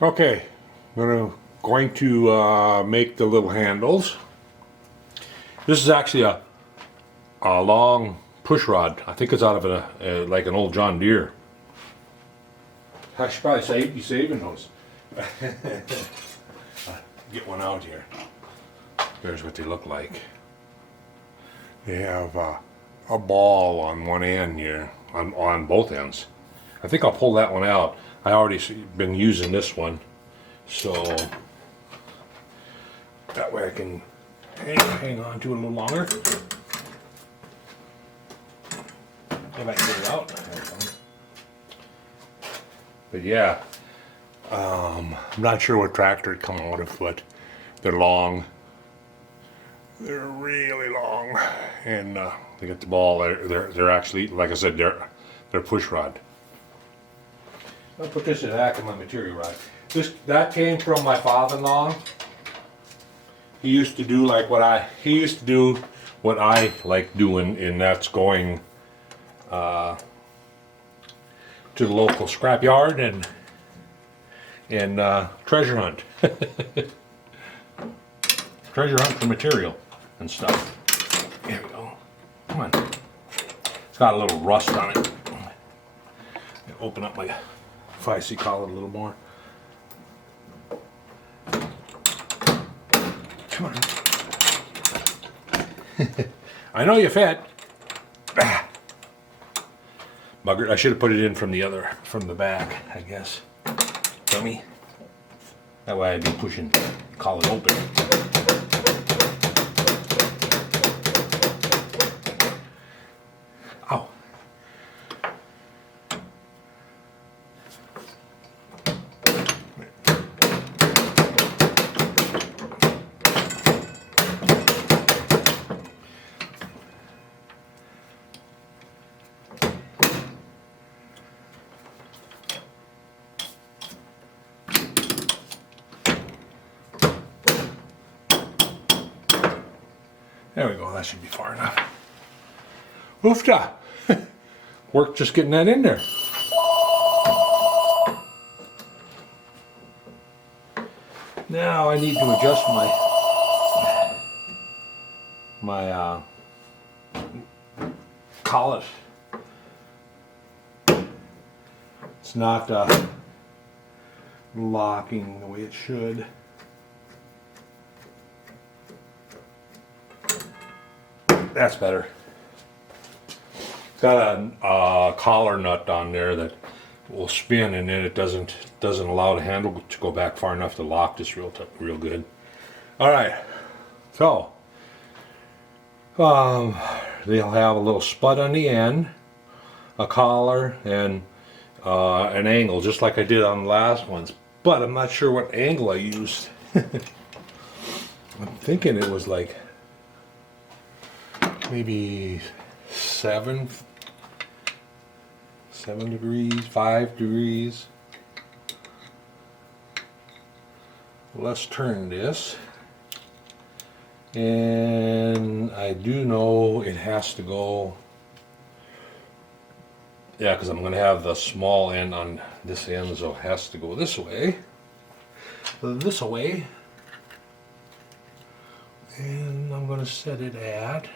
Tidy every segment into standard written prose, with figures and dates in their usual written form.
Okay, going to make the little handles. This is actually a long push rod. I think it's out of like an old John Deere. I should probably be saving those. Get one out here. There's what they look like. They have a ball on one end here, on both ends. I think I'll pull that one out. I already been using this one, so that way I can hang on to it a little longer. If I can get it out. But yeah, I'm not sure what tractor it come out of, but they're long. They're really long, and they get the ball. They're actually, like I said, they're push rod. I'll put this in the back of my material rod. That came from my father-in-law. He used to do what I like doing, and that's going to the local scrapyard and treasure hunt. Treasure hunt for material and stuff. There we go. Come on. It's got a little rust on it. Open up my feisty collar a little more. Come on. I know you fit. Bugger, I should have put it in from the back, I guess. Dummy. That way I'd be pushing the collar open. Ow. There we go, that should be far enough. Oofta! Work just getting that in there. Now I need to adjust my collet. It's not locking the way it should. That's better. It's got a collar nut on there that will spin, and then it doesn't allow the handle to go back far enough to lock this real good. All right, so they'll have a little spud on the end, a collar, and an angle, just like I did on the last ones. But I'm not sure what angle I used. I'm thinking it was like maybe 7 degrees, 5 degrees. Let's turn this, and I do know it has to go, yeah, because I'm going to have the small end on this end, so it has to go this way, and I'm going to set it at,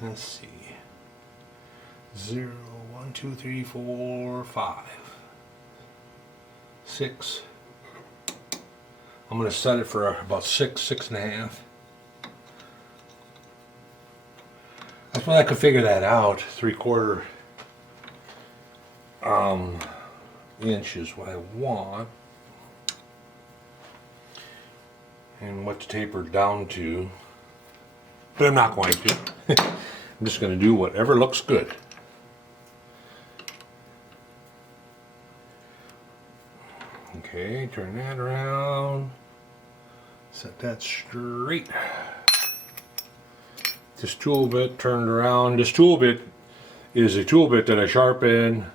let's see, 0, 1, 2, 3, 4, 5, 6. I'm going to set it for about 6.5. That's when I could figure that out. 3/4 inch is what I want, and what to taper down to. But I'm not going to. I'm just going to do whatever looks good. Okay, turn that around. Set that straight. This tool bit turned around. This tool bit is a tool bit that I sharpen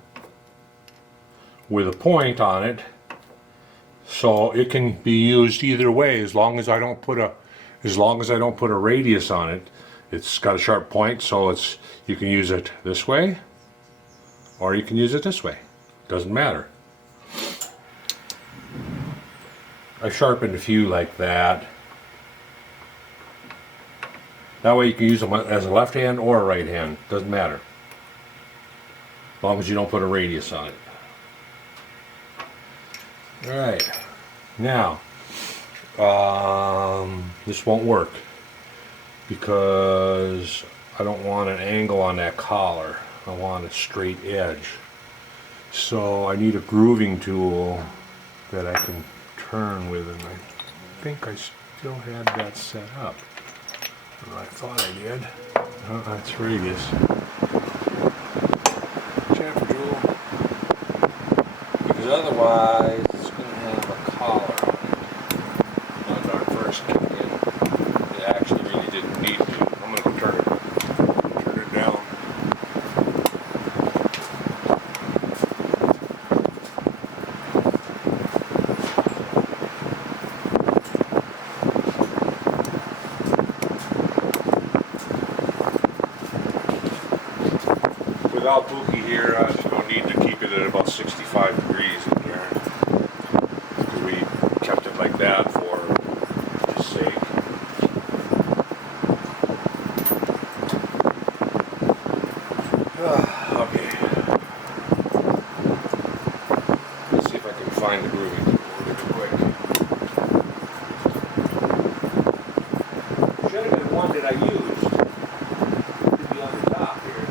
with a point on it, so it can be used either way as long as I don't put a radius on it. It's got a sharp point, so you can use it this way or you can use it this way. doesn't matter. I sharpened a few like that. That way you can use them as a left hand or a right hand, doesn't matter. As long as you don't put a radius on it. Alright, now, this won't work because I don't want an angle on that collar. I want a straight edge. So I need a grooving tool that I can turn with, and I think I still had that set up. Or I thought I did. Oh, that's radius. Chamfer tool. Because otherwise it's going to have a collar on it. When I first came in, it actually really didn't need to. I'm going to turn it down. Without Pookie here, there's no need to keep it at about 65 degrees in here. Because we kept it like that for his sake. Okay. Let's see if I can find the grooving tool really quick. Should have been one that I used. Should be on the top here.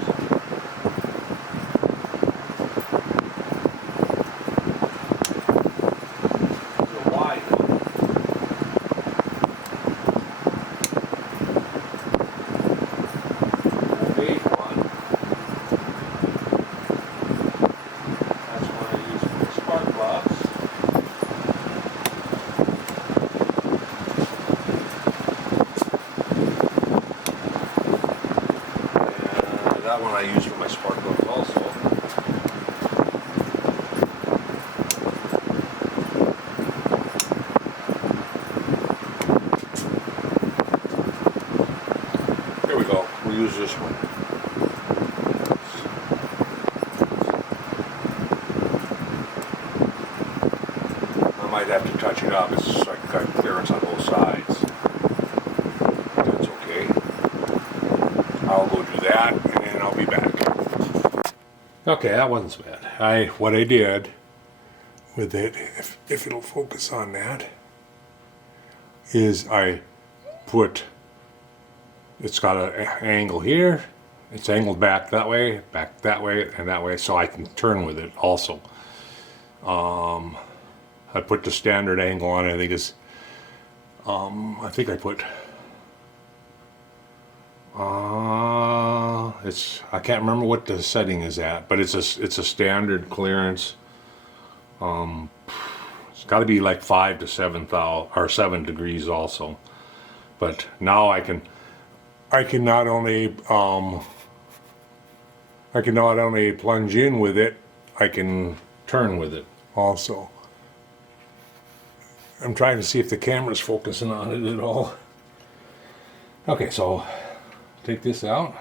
That one I use for my spark plugs also. Here we go. We'll use this one. I might have to touch it up. It's just like got clearance on both sides. That's okay. I'll go do that. I'll be back. Okay, that wasn't so bad. What I did with it, if it'll focus on that, is I put, it's got an angle here, it's angled back that way, and that way, so I can turn with it also. I put the standard angle on it. I think it's, I put, I can't remember what the setting is at, but it's a standard clearance. It's got to be like 5 to 7 degrees also. But now I can not only plunge in with it, I can turn with it also. I'm trying to see if the camera's focusing on it at all. Okay, so take this out.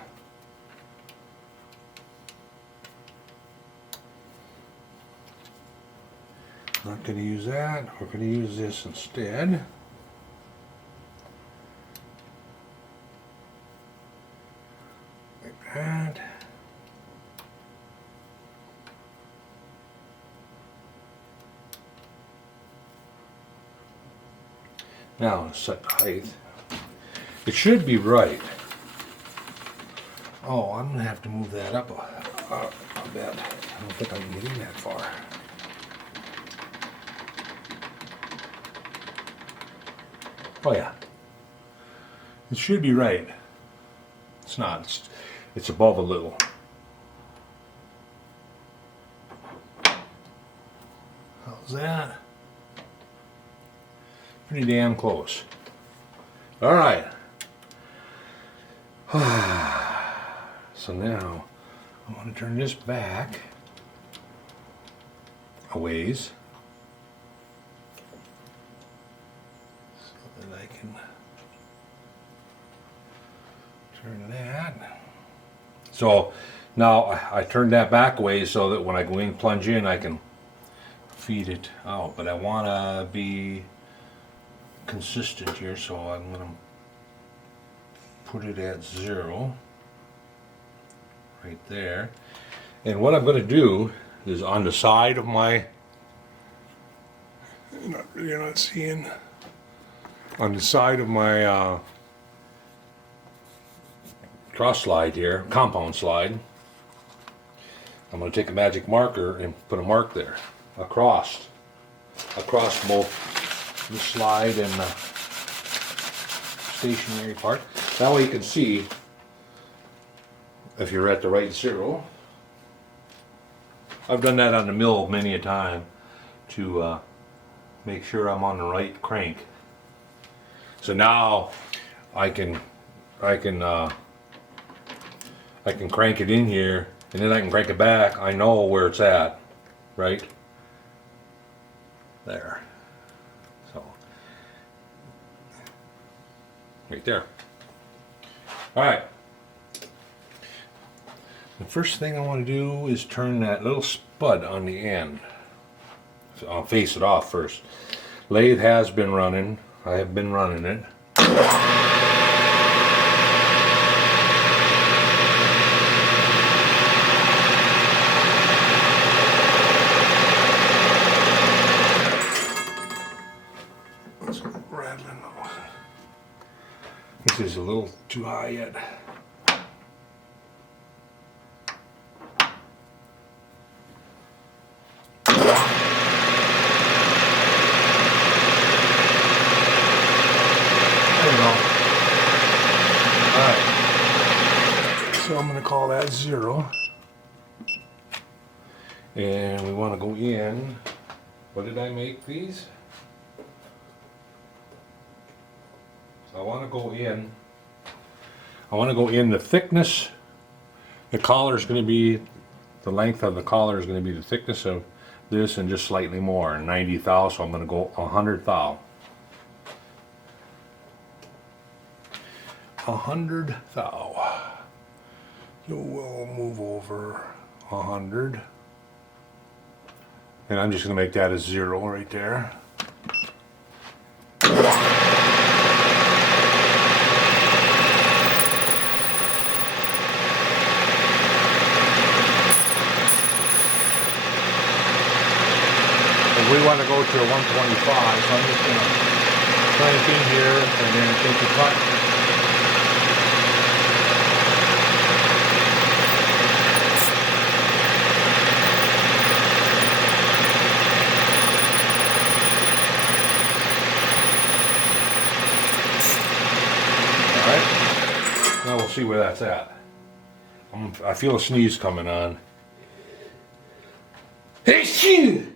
Not going to use that. We're going to use this instead. Like that. Now set the height. It should be right. Oh, I'm going to have to move that up a bit. I don't think I can get in that far. Oh yeah. It should be right. It's not. It's above a little. How's that? Pretty damn close. All right. So now I want to turn this back a ways so that I can turn that. So Now I turned that back away so that when I go in, plunge in, I can feed it out. But I want to be consistent here, so I'm going to put it at 0 right there. And what I'm going to do is on the side of my, you're not seeing, on the side of my cross slide here, compound slide, I'm going to take a magic marker and put a mark there across both the slide and the stationary part. That way you can see if you're at the right 0. I've done that on the mill many a time to make sure I'm on the right crank. So now I can crank it in here, and then I can crank it back. I know where it's at, right there. So right there. All right. The first thing I want to do is turn that little spud on the end. So I'll face it off first. Lathe has been running. I have been running it. It's rattling. This is a little too high yet. So I'm going to call that 0. And we want to go in. What did I make these? So I want to go in. I want to go in the thickness. The collar is going to be, the length of the collar is going to be the thickness of this and just slightly more, 90 thou. So I'm going to go 100 thou. 100 thou. So we'll move over 100. And I'm just going to make that a 0 right there. And we want to go to a 125, so I'm just going to crank in here and then take the cut. Now we'll see where that's at. I feel a sneeze coming on. Achoo!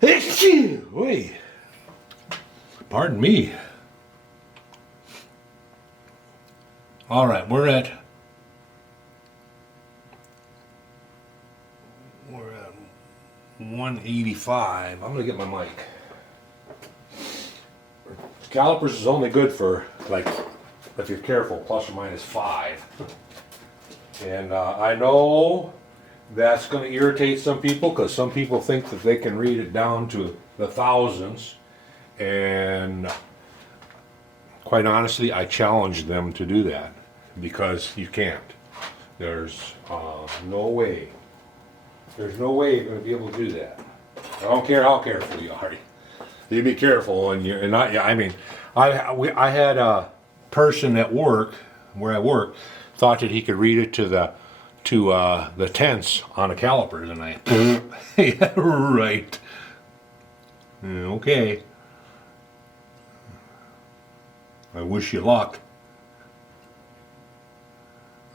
Achoo! Wait. Pardon me. All right, we're at 185. I'm gonna get my mic. Calipers is only good for, like, if you're careful, plus or minus 5. And I know that's going to irritate some people, because some people think that they can read it down to the thousands. And quite honestly, I challenge them to do that, because you can't. There's no way. There's no way you're going to be able to do that. I don't care how careful you are. You be careful, and you're not. Yeah, I mean, I had a person at work where I work thought that he could read it to the tenths on a calipers, and I yeah, right. Okay. I wish you luck.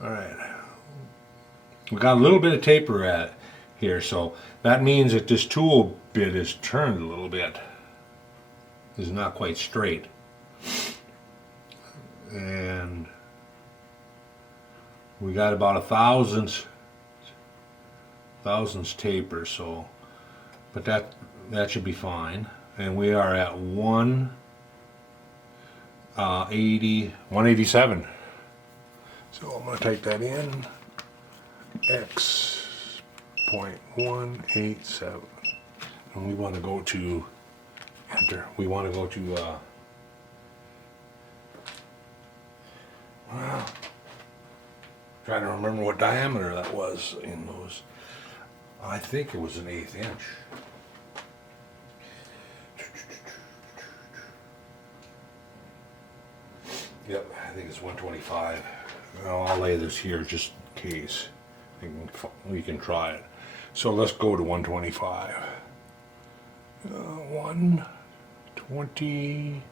All right. We got a little bit of taper at here, so that means that this tool bit is turned a little bit. It's not quite straight. And we got about a thousandths taper, so, but that should be fine. And we are at 187. So I'm going to type that in. X 0.187. And we want to go to enter. We want to go to wow. Trying to remember what diameter that was in those. I think it was an 1/8 inch. Yep, I think it's 125. Well, I'll lay this here just in case. We can try it. So let's go to 125. 125.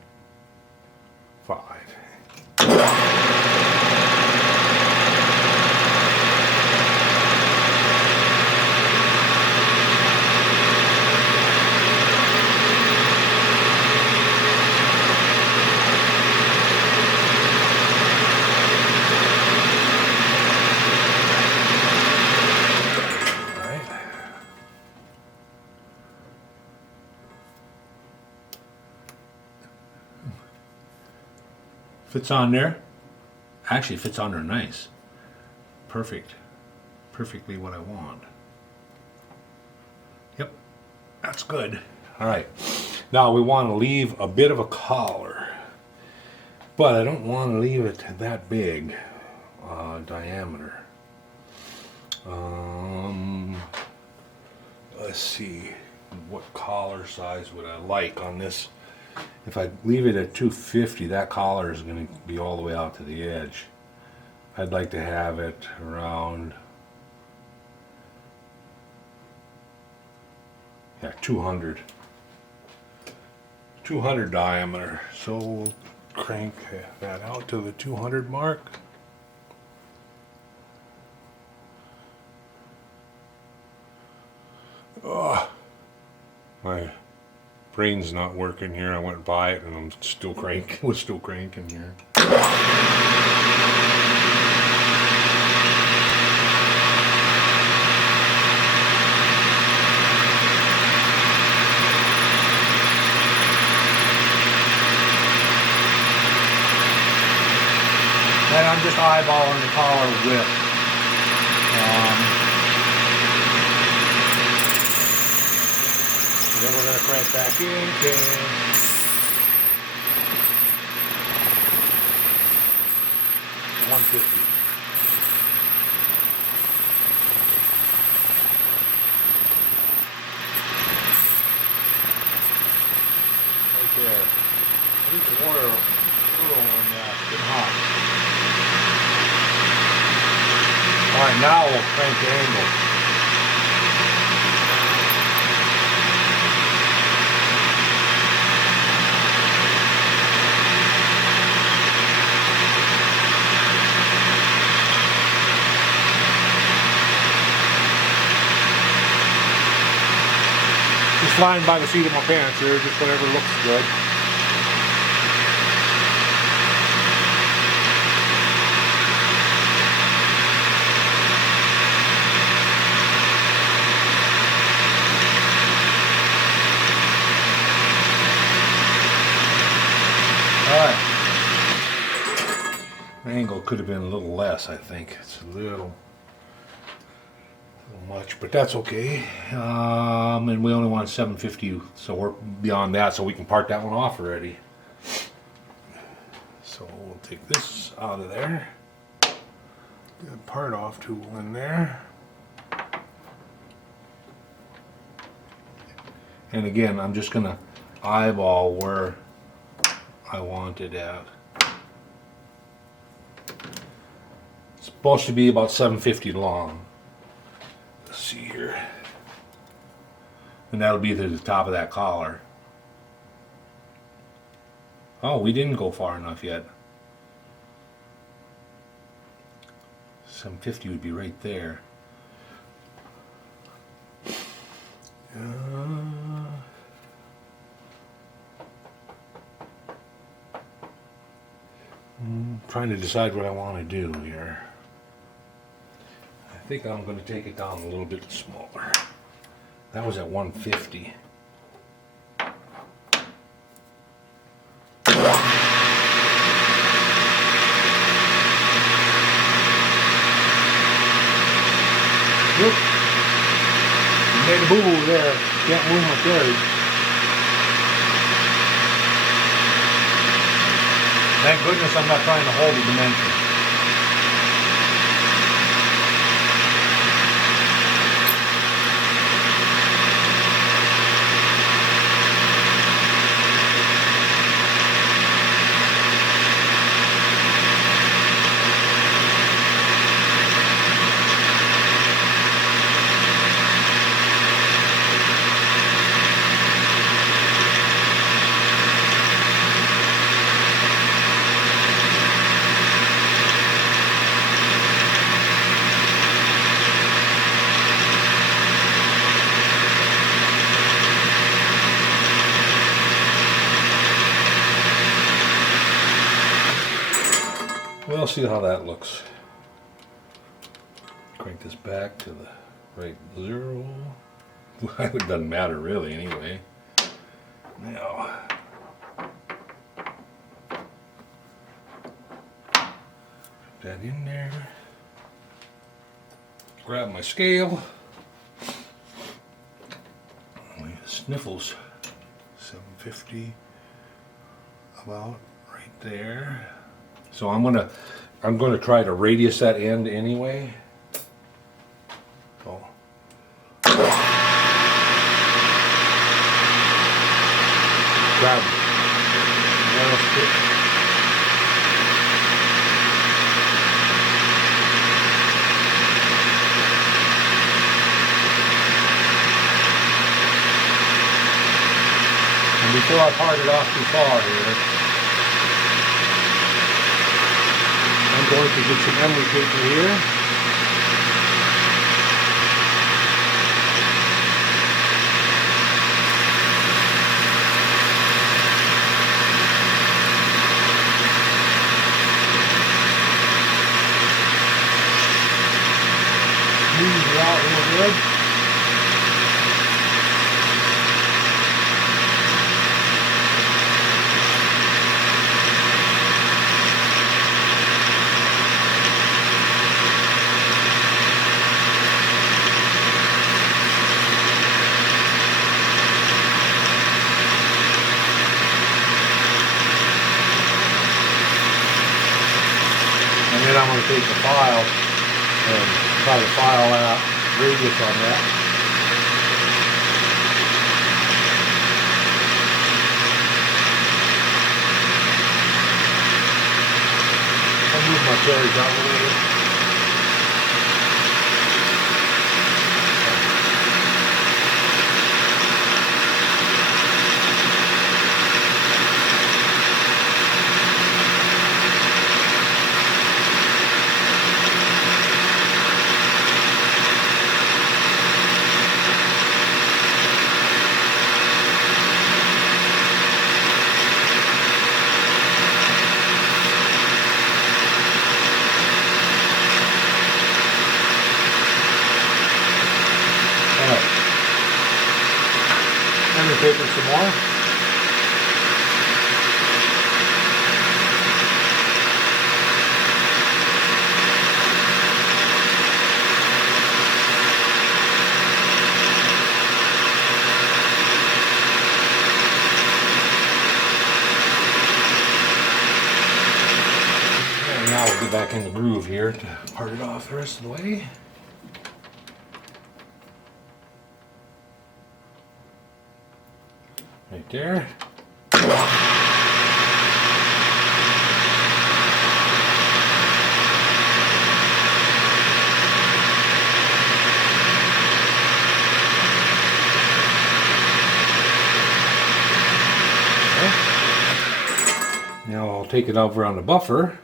Fits on there. Actually fits on there nice. Perfect. Perfectly what I want. Yep. That's good. Alright. Now we want to leave a bit of a collar. But I don't want to leave it that big diameter. Let's see. What collar size would I like on this? If I leave it at 250, that collar is going to be all the way out to the edge. I'd like to have it around 200 diameter. So we'll crank that out to the 200 mark. Oh, my brain's not working here. I went by it and I'm still cranking. Was still cranking here. And I'm just eyeballing the collar width. Then we're going to crank back in. 150. Right there. I need some oil on that. It's getting hot. Alright, now we'll crank the angle. Flying by the seat of my pants here, just whatever looks good. Alright. The angle could have been a little less, I think. It's a little much, but that's okay. And we only want 750, so we're beyond that, so we can park that one off already. So we'll take this out of there. Get the part off tool in there. And again, I'm just gonna eyeball where I want it at. It's supposed to be about 750 long. Let's see here. And that'll be to the top of that collar. Oh, we didn't go far enough yet. 750 would be right there. Trying to decide what I want to do here. I think I'm going to take it down a little bit smaller. That was at 150. Look, made a boo-boo there. Can't move my carriage. Thank goodness I'm not trying to hold the dimension. We'll see how that looks. Crank this back to the right 0. It doesn't matter really anyway. Now, put that in there. Grab my scale. Sniffles 750 about right there. So I'm gonna try to radius that end anyway. So grab it. And before I part it off too far here, I'm going to get some emery paper here. Smooth it out real good. And then I'm going to take the file and try to file out radius on that. I'll move my carriage out a little bit. Paper some more. And now we'll get back in the groove here to part it off the rest of the way. Right there. Now I'll take it over on the buffer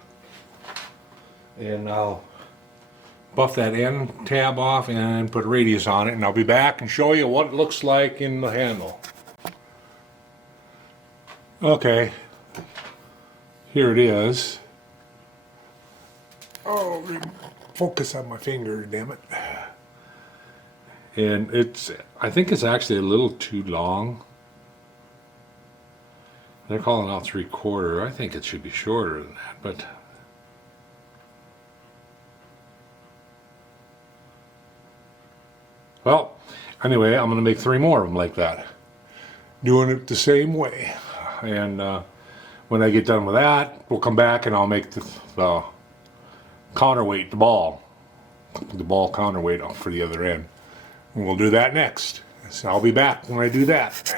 and I'll buff that end tab off and put a radius on it, and I'll be back and show you what it looks like in the handle. Okay, here it is. Oh, focus on my finger, damn it. And I think it's actually a little too long. They're calling out 3/4. I think it should be shorter than that, but Well, anyway, I'm going to make 3 more of them like that. Doing it the same way. And when I get done with that, we'll come back and I'll make the counterweight, the ball counterweight for the other end. And we'll do that next. So I'll be back when I do that.